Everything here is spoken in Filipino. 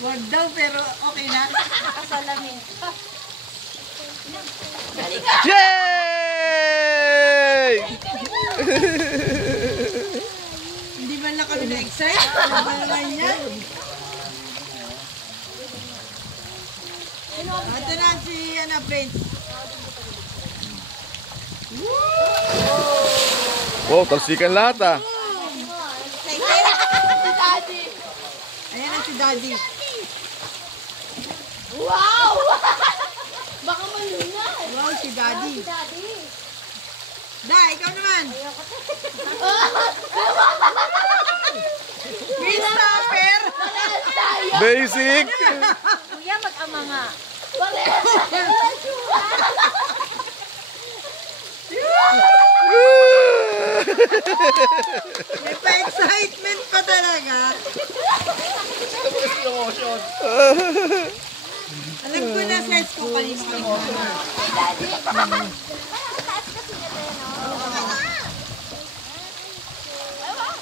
Wag daw, pero okay na. Kasalamin. Yay! Hindi man lang kami na-excite. Ano ba naman yan? Ito na si Prince. Wow, talsikan lahat ah. Ayan na si Daddy. Wow! Baka malunan. Wow, si Daddy. Daddy. Da, ikaw naman. Miss Topper. Basic! Kuya, mag-ama nga. May pa-excitement pa talaga. Alam ko na search ko kanina.